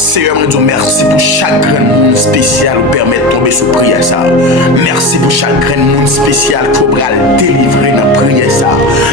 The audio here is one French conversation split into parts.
Seigneur, je dis merci pour chaque grand monde spécial qui permet de tomber sous prière ça. Merci pour chaque grand monde spécial qui va délivrer dans prière ça.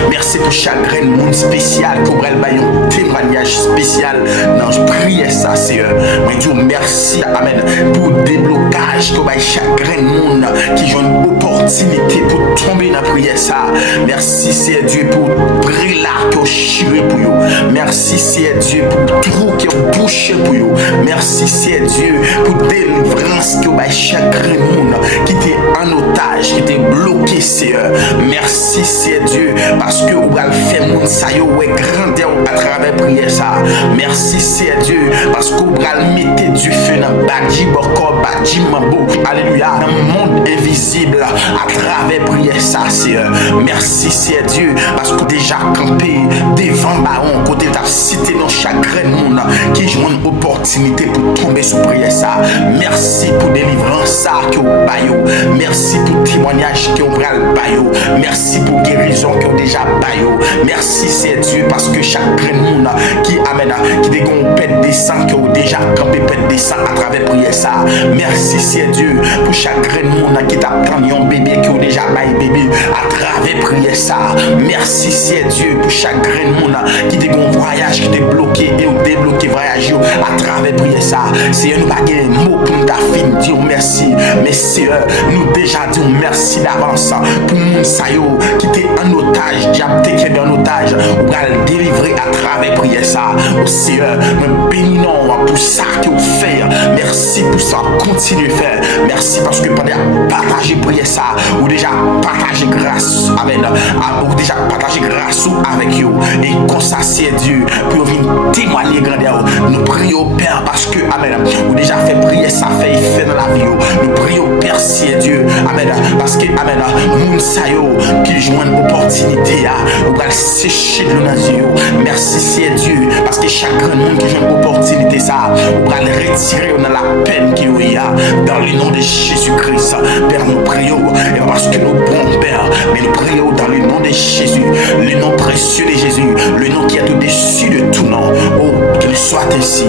Merci pour chaque grand monde spécial qui va faire un témoignage spécial dans prière ça, Seigneur. Je dis merci, amen, pour le déblocage que va chaque grand monde qui a une opportunité pour tomber dans prière ça. Merci, Seigneur Dieu, pour prier là qui a chiré pour vous. Merci, Seigneur Dieu, pour trou qui a bouché pour vous. Merci, Seigneur Dieu, pour délivrance que va chaque monde qui était en otage, qui était bloqué, Seigneur. Merci, Seigneur Dieu, parce que vous allez faire mon sayo ouais grandeur à travers prière ça. Merci, Seigneur Dieu, parce que vous allez mettre du feu dans Badji Boko, Badji Mambo, alléluia, dans le monde invisible à travers prière ça, Seigneur. Merci, Seigneur Dieu, parce que déjà campé devant baron, côté ta cité dans chaque monde qui joue une opportunité pour tomber sous prière ça. Merci pour délivrance ça que vous baillez. Merci pour témoignage que vous baillez. Merci pour guérison que vous déjà baillez. Merci, c'est Dieu, parce que chaque monde qui amène, qui dégonne pète des sangs que vous déjà campé pète des sangs à travers prière ça. Merci, c'est Dieu, pour chaque monde qui t'attend un bébé qui vous déjà baillé bébé à travers prière ça. Merci, c'est Dieu, pour chaque monde qui dégonne voyage qui débloqué et ou débloqué voyage à travers prière ça. Seigneur, nous pas gagner mot pour nous fin dire merci, mais Seigneur, nous déjà disons merci d'avance pour moun sa yo qui était en otage, diable t'es en otage, ou va le délivrer à travers prière ça. Oh Seigneur, nous bénissons pour ça que vous faites. Merci pour ça, continuez à faire. Merci parce que pendant partager prière ça, ou déjà partager grâce avec ou déjà partager grâce avec vous et comme ça c'est Dieu pour venir témoigner grandeur. Nous prions Père parce que amen, ou déjà fait prier ça fait effet dans la vie. Nous prions Père c'est Dieu, amen, parce que amen, moun sa yo qui joue une opportunité ou va sécher de nos yeux. Merci c'est Dieu parce que chaque monde qui joue une opportunité ça, ou va le retirer dans la peine qu'il y a dans le nom de Jésus-Christ. Père, nous prions et parce que nous bons Père, mais nous prions dans le nom de Jésus, le nom précieux de Jésus, le nom qui est au-dessus de tout nom. Oh, qu'il soit ainsi.